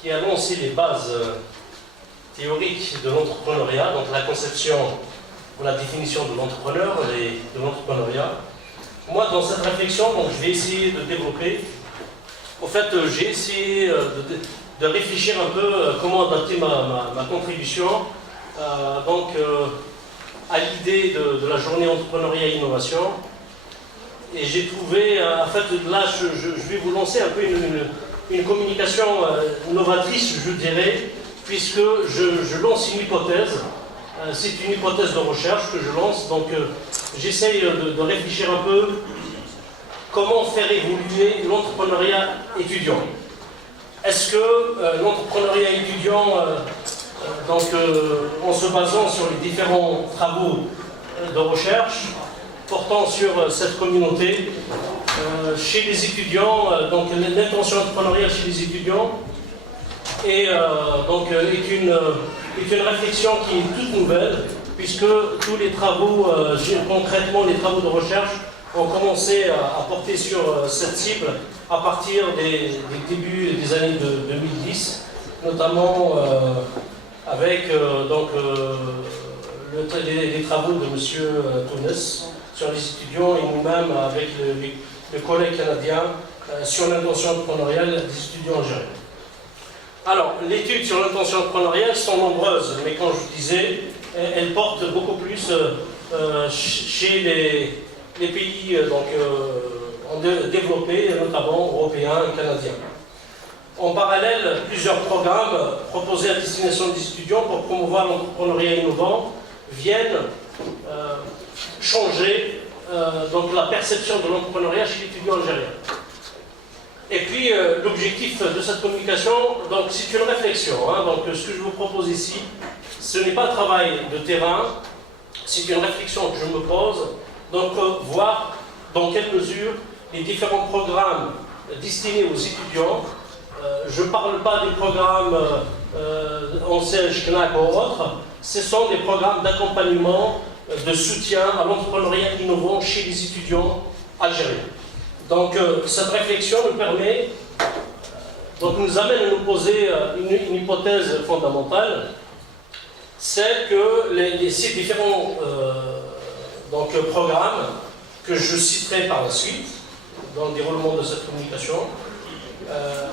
qui a lancé les bases théoriques de l'entrepreneuriat, donc la conception ou la définition de l'entrepreneur et de l'entrepreneuriat. Moi, dans cette réflexion, donc, je vais essayer de développer. En fait, j'ai essayé de réfléchir un peu comment adapter ma contribution à l'idée de la journée entrepreneuriat et innovation. Et j'ai trouvé, en fait, là, je vais vous lancer un peu une communication novatrice, je dirais, puisque je lance une hypothèse. C'est une hypothèse de recherche que je lance, donc j'essaye de réfléchir un peu comment faire évoluer l'entrepreneuriat étudiant. Est-ce que l'entrepreneuriat étudiant, en se basant sur les différents travaux de recherche portant sur cette communauté, chez les étudiants, donc l'intention entrepreneuriale chez les étudiants, est une réflexion qui est toute nouvelle, puisque tous les travaux, concrètement les travaux de recherche, ont commencé à porter sur cette cible à partir des débuts des années 2010, notamment avec les travaux de M. Tounes sur les étudiants et nous-mêmes avec le collègue canadien sur l'intention entrepreneuriale des étudiants algériens. Alors, les études sur l'intention entrepreneuriale sont nombreuses, mais quand je disais, elles portent beaucoup plus chez les pays développés, notamment européens et canadiens. En parallèle, plusieurs programmes proposés à destination des étudiants pour promouvoir l'entrepreneuriat innovant viennent changer la perception de l'entrepreneuriat chez l'étudiant algérien. Et puis, l'objectif de cette communication, c'est une réflexion. Donc, ce que je vous propose ici, ce n'est pas un travail de terrain, c'est une réflexion que je me pose. Donc, voir dans quelle mesure les différents programmes destinés aux étudiants, je ne parle pas des programmes ANSEJ, CNAC ou autres, ce sont des programmes d'accompagnement, de soutien à l'entrepreneuriat innovant chez les étudiants algériens. Donc, cette réflexion nous permet, nous amène à nous poser une hypothèse fondamentale, c'est que ces différents programmes, que je citerai par la suite, dans le déroulement de cette communication,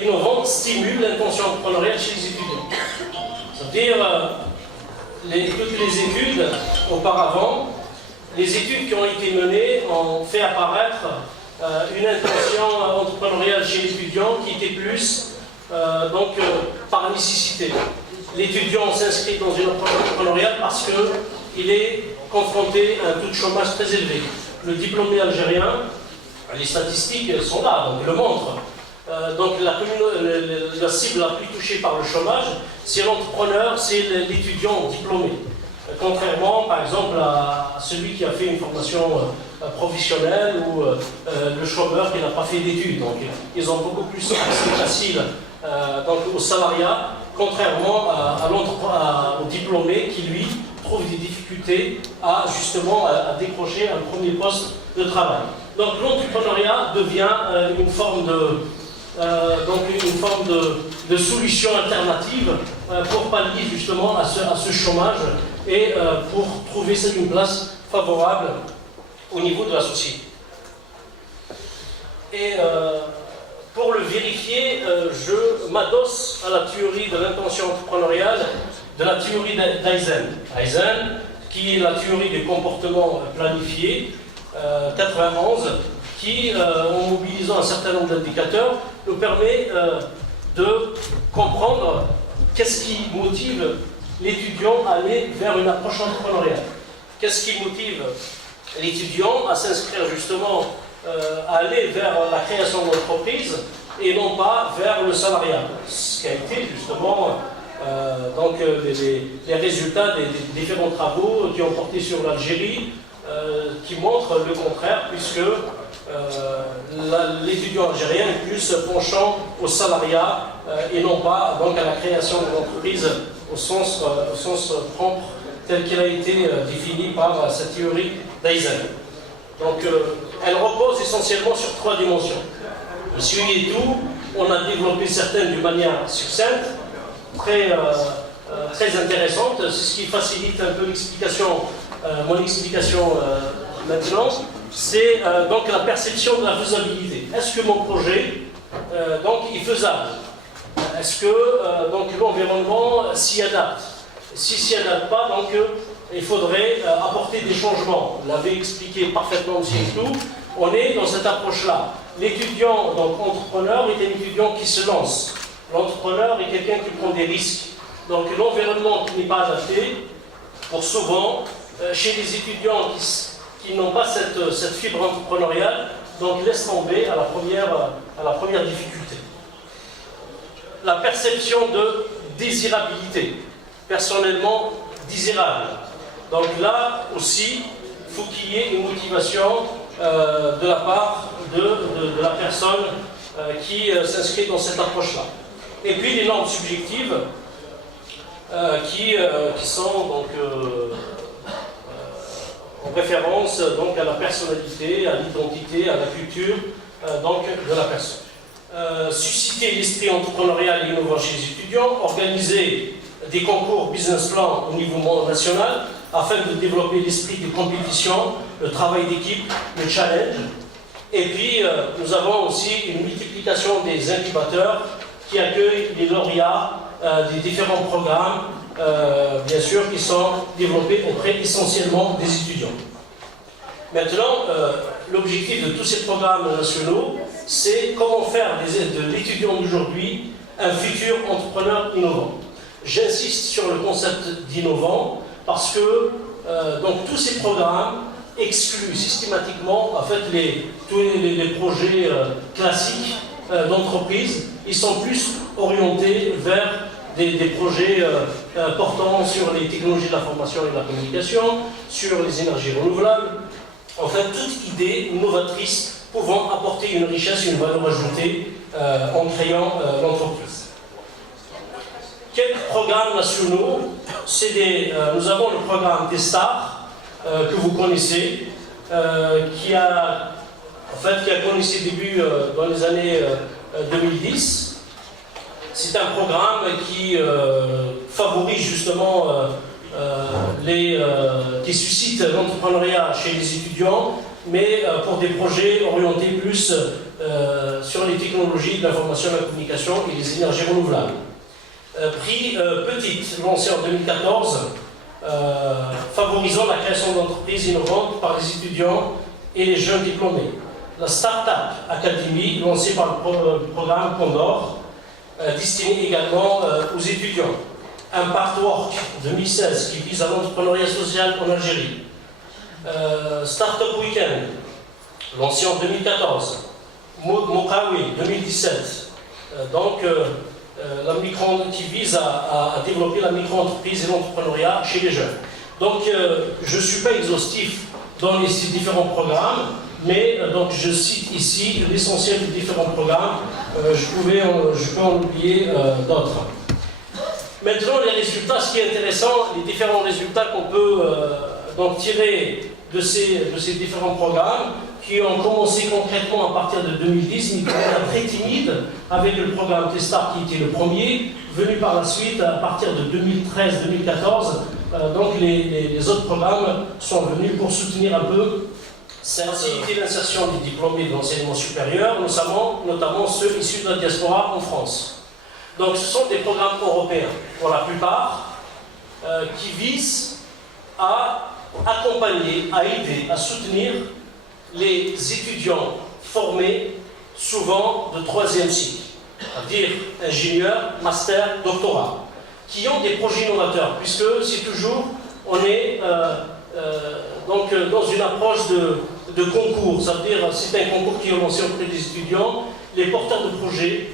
innovants, stimulent l'intention entrepreneuriale chez les étudiants. C'est-à-dire, toutes les études auparavant, les études qui ont été menées ont fait apparaître une intention entrepreneuriale chez l'étudiant qui était plus par nécessité. L'étudiant s'inscrit dans une approche entrepreneuriale parce qu'il est confronté à un taux de chômage très élevé. Le diplômé algérien, les statistiques sont là, donc le montrent. La cible la plus touchée par le chômage, c'est l'entrepreneur, c'est l'étudiant diplômé. Contrairement, par exemple, à celui qui a fait une formation professionnelle ou le chômeur qui n'a pas fait d'études. Donc, ils ont beaucoup plus accès facile au salariat, contrairement au diplômé qui, lui, trouve des difficultés à décrocher un premier poste de travail. Donc, l'entrepreneuriat devient une forme de solution alternative pour pallier justement à ce chômage et pour trouver une place favorable au niveau de la société. Et pour le vérifier, je m'adosse à la théorie de l'intention entrepreneuriale, de la théorie d'Eisen. Eisen, qui est la théorie des comportements planifiés, 91, qui, en mobilisant un certain nombre d'indicateurs, nous permet de comprendre qu'est-ce qui motive l'étudiant à aller vers une approche entrepreneuriale. Qu'est-ce qui motive l'étudiant à s'inscrire justement, à aller vers la création d'entreprise et non pas vers le salariat. Ce qui a été justement les résultats des différents travaux qui ont porté sur l'Algérie, qui montrent le contraire, puisque l'étudiant algérien est plus penchant au salariat et non pas à la création de l'entreprise au sens propre tel qu'il a été défini par cette théorie d'Eisen. Donc elle repose essentiellement sur trois dimensions. Le suivi et tout, on a développé certaines d'une manière succincte, très intéressante. C'est ce qui facilite un peu l'explication, mon explication maintenant. C'est donc la perception de la faisabilité. Est-ce que mon projet donc, est faisable? Est-ce que donc l'environnement s'y adapte? Si s'y adapte pas, donc il faudrait apporter des changements. Vous l'avez expliqué parfaitement aussi et tout. On est dans cette approche-là. L'étudiant, donc entrepreneur, est un étudiant qui se lance. L'entrepreneur est quelqu'un qui prend des risques. Donc l'environnement qui n'est pas adapté, pour souvent, chez les étudiants qui n'ont pas cette fibre entrepreneuriale, donc laisse tomber à la première difficulté. La perception de désirabilité, personnellement désirable. Donc là aussi, il faut qu'il y ait une motivation de la part de la personne qui s'inscrit dans cette approche-là. Et puis les normes subjectives qui sont donc en référence donc à la personnalité, à l'identité, à la culture donc de la personne. Susciter l'esprit entrepreneurial et innovant chez les étudiants, organiser des concours business plan au niveau national afin de développer l'esprit de compétition, le travail d'équipe, le challenge. Et puis nous avons aussi une multiplication des incubateurs qui accueillent les lauréats des différents programmes, bien sûr, qui sont développés auprès essentiellement des étudiants. Maintenant, l'objectif de tous ces programmes nationaux, c'est comment faire de l'étudiant d'aujourd'hui un futur entrepreneur innovant. J'insiste sur le concept d'innovant parce que donc, tous ces programmes excluent systématiquement en fait, tous les projets classiques d'entreprise. Ils sont plus orientés vers des projets portant sur les technologies de l'information et de la communication, sur les énergies renouvelables. Enfin, toute idée novatrice pouvant apporter une richesse, une valeur ajoutée en créant l'entreprise. Quels programmes nationaux? Nous avons le programme Testar, que vous connaissez, qui a connu ses débuts dans les années 2010. C'est un programme qui favorise justement, qui suscite l'entrepreneuriat chez les étudiants, mais pour des projets orientés plus sur les technologies de l'information et de la communication et les énergies renouvelables. Prix Petite, lancé en 2014, favorisant la création d'entreprises innovantes par les étudiants et les jeunes diplômés. La Startup Academy, lancée par le programme Condor, destiné également aux étudiants. Impact Work 2016, qui vise à l'entrepreneuriat social en Algérie. Startup Weekend, lancé en 2014. Mokawi 2017. Qui vise à développer la micro-entreprise et l'entrepreneuriat chez les jeunes. Donc, je ne suis pas exhaustif dans ces différents programmes, mais donc, je cite ici l'essentiel des différents programmes. Je peux en oublier d'autres. Maintenant, les résultats, ce qui est intéressant, les différents résultats qu'on peut donc, tirer de ces différents programmes, qui ont commencé concrètement à partir de 2010, mais qui étaient très timides, avec le programme Testar qui était le premier, venu par la suite à partir de 2013-2014. Donc les autres programmes sont venus pour soutenir un peu cette facilité d'insertion des diplômés de l'enseignement supérieur, notamment ceux issus de la diaspora en France. Donc ce sont des programmes européens, pour la plupart, qui visent à accompagner, à aider, à soutenir les étudiants formés souvent de 3e cycle, c'est-à-dire ingénieurs, master, doctorat, qui ont des projets innovateurs, puisque c'est toujours, on est donc dans une approche de concours, c'est-à-dire c'est un concours qui est lancé auprès des étudiants, les porteurs de projets,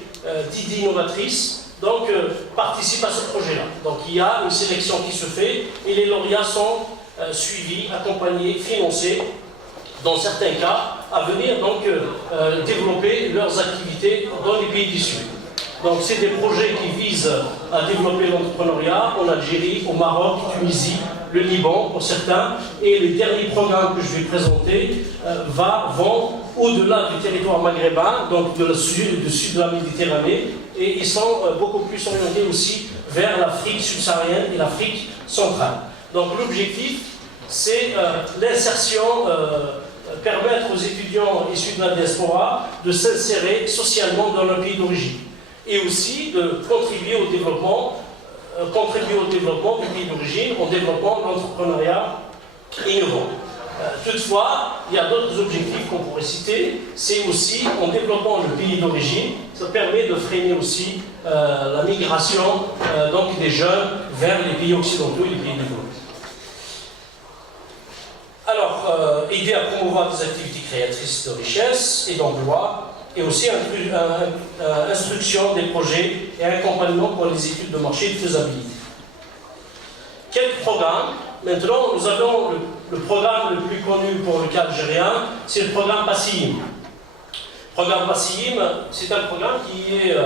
d'idées innovatrices, donc participent à ce projet-là. Donc il y a une sélection qui se fait et les lauréats sont suivis, accompagnés, financés, dans certains cas, à venir donc développer leurs activités dans les pays d'issue. Donc c'est des projets qui visent à développer l'entrepreneuriat en Algérie, au Maroc, Tunisie, le Liban pour certains. Et les derniers programmes que je vais présenter vont au-delà du territoire maghrébin, donc du sud de la Méditerranée, et ils sont beaucoup plus orientés aussi vers l'Afrique subsaharienne et l'Afrique centrale. Donc l'objectif, c'est l'insertion, permettre aux étudiants issus de la diaspora de s'insérer socialement dans leur pays d'origine, et aussi de contribuer au développement du pays d'origine, au développement de l'entrepreneuriat innovant. Toutefois, il y a d'autres objectifs qu'on pourrait citer. C'est aussi, en développant le pays d'origine, ça permet de freiner aussi la migration donc des jeunes vers les pays occidentaux et les pays développés. Alors, aider à promouvoir des activités créatrices de richesse et d'emploi, et aussi instruction des projets et accompagnement pour les études de marché de faisabilité. Quelques programmes. Maintenant, nous avons le programme le plus connu pour le cas algérien, c'est le programme PASSIM. Le programme PASSIM, c'est un programme qui est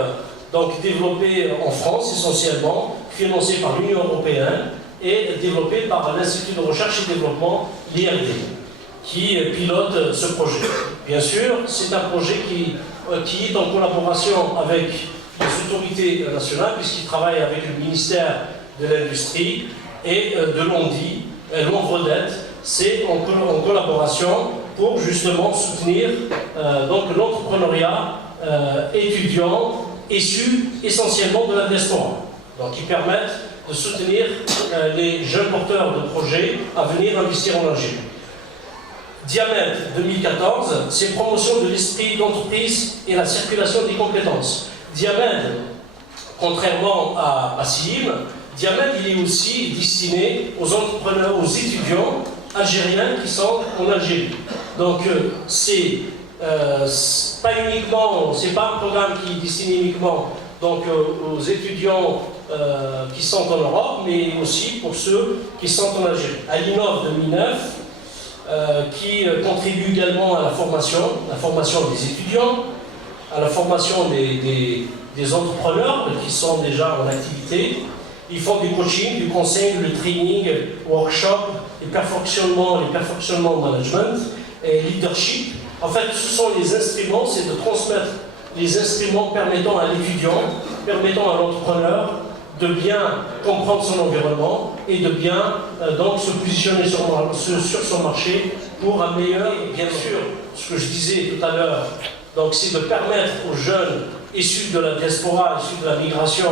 donc développé en France essentiellement, financé par l'Union européenne et développé par l'Institut de recherche et développement, l'IRD, qui pilote ce projet. Bien sûr, c'est un projet qui est en collaboration avec les autorités nationales, puisqu'il travaille avec le ministère de l'Industrie et de l'ONDI, l'ONVREDET. C'est en collaboration pour justement soutenir donc l'entrepreneuriat étudiant issu essentiellement de la diaspora. Donc ils permettent de soutenir les jeunes porteurs de projets à venir investir en Algérie. Diamètre 2014, c'est promotion de l'esprit d'entreprise et la circulation des compétences. Diamètre, contrairement à PASSIM, Diamètre, il est aussi destiné aux entrepreneurs, aux étudiants algériens qui sont en Algérie. Donc, c'est pas un programme qui est destiné uniquement donc, aux étudiants qui sont en Europe, mais aussi pour ceux qui sont en Algérie. À l'INNOV 2009, qui contribue également à la formation des étudiants, à la formation des entrepreneurs qui sont déjà en activité. Ils font du coaching, du conseil, du training, workshop, les perfectionnements management et leadership. En fait, ce sont les instruments, c'est de transmettre les instruments permettant à l'étudiant, permettant à l'entrepreneur de bien comprendre son environnement et de bien donc se positionner sur son marché pour améliorer. Bien sûr, ce que je disais tout à l'heure, donc c'est de permettre aux jeunes issus de la diaspora, issus de la migration,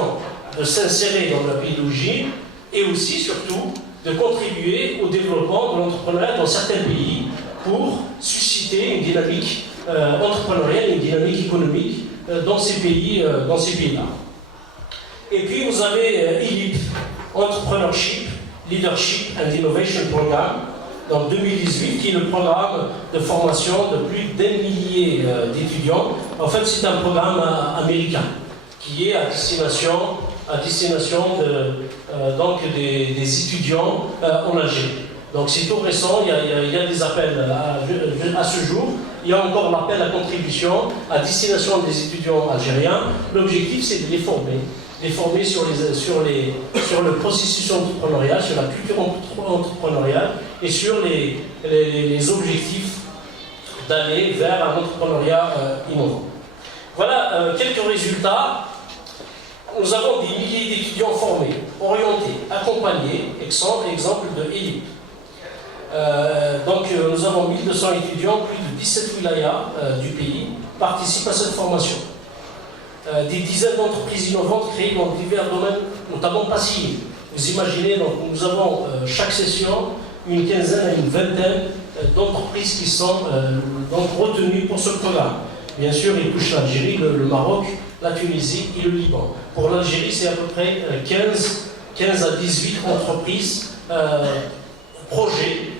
de s'insérer dans le pays d'origine et aussi, surtout, de contribuer au développement de l'entrepreneuriat dans certains pays pour susciter une dynamique entrepreneuriale, une dynamique économique dans ces pays-là. Et puis vous avez ELIP, Entrepreneurship, Leadership and Innovation Program, en 2018, qui est le programme de formation de plus d'1 millier d'étudiants. En fait, c'est un programme américain qui est à destination donc des étudiants en Algérie. Donc c'est tout récent, il y a des appels à ce jour. Il y a encore l'appel à contribution à destination des étudiants algériens. L'objectif, c'est de les former sur le processus entrepreneurial, sur la culture entrepreneuriale et sur les objectifs d'aller vers un entrepreneuriat innovant. Voilà quelques résultats. Nous avons des milliers d'étudiants formés, orientés, accompagnés, exemple de ELIP. Donc nous avons 1200 étudiants, plus de 17 wilayas du pays participent à cette formation. Des dizaines d'entreprises innovantes créées dans divers domaines, notamment PASSIM. Vous imaginez, donc, nous avons chaque session une quinzaine à une vingtaine d'entreprises qui sont donc retenues pour ce programme. Bien sûr, il touche l'Algérie, le Maroc, la Tunisie et le Liban. Pour l'Algérie, c'est à peu près 15 à 18 entreprises, projets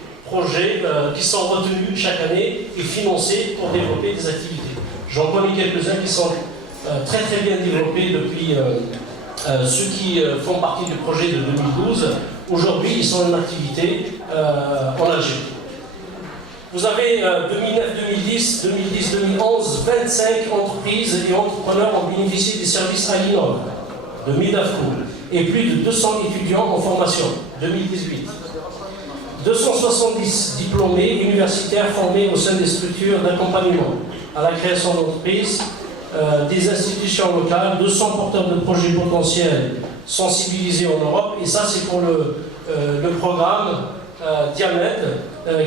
qui sont retenus chaque année et financés pour développer des activités. J'en connais quelques-uns qui sont très très bien développés depuis ceux qui font partie du projet de 2012. Aujourd'hui, ils sont en activité en Algérie. Vous avez 2009-2010, 2010-2011, 25 entreprises et entrepreneurs ont bénéficié des services à l'INNOV de Midafcool et plus de 200 étudiants en formation, 2018. 270 diplômés universitaires formés au sein des structures d'accompagnement à la création d'entreprises, des institutions locales, 200 porteurs de projets potentiels sensibilisés en Europe, et ça c'est pour le programme Diamètre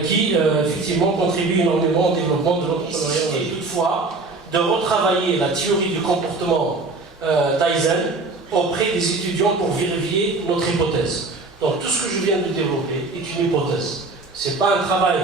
qui effectivement contribue énormément au développement de l'entrepreneuriat. Et toutefois, de retravailler la théorie du comportement d'Aizen auprès des étudiants pour vérifier notre hypothèse. Donc tout ce que je viens de développer est une hypothèse. Ce n'est pas un travail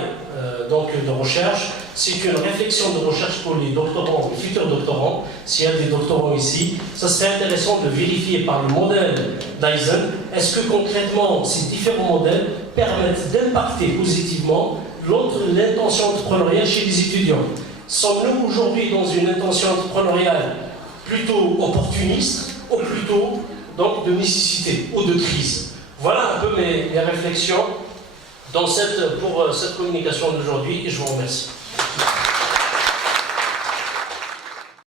donc de recherche, c'est une réflexion de recherche pour les doctorants, les futurs doctorants. S'il y a des doctorants ici, ça serait intéressant de vérifier par le modèle d'Aizen, est-ce que concrètement ces différents modèles permettent d'impacter positivement l'intention entrepreneuriale chez les étudiants. Sommes-nous aujourd'hui dans une intention entrepreneuriale plutôt opportuniste ou plutôt donc de nécessité ou de crise? Voilà un peu mes réflexions pour cette communication d'aujourd'hui et je vous remercie.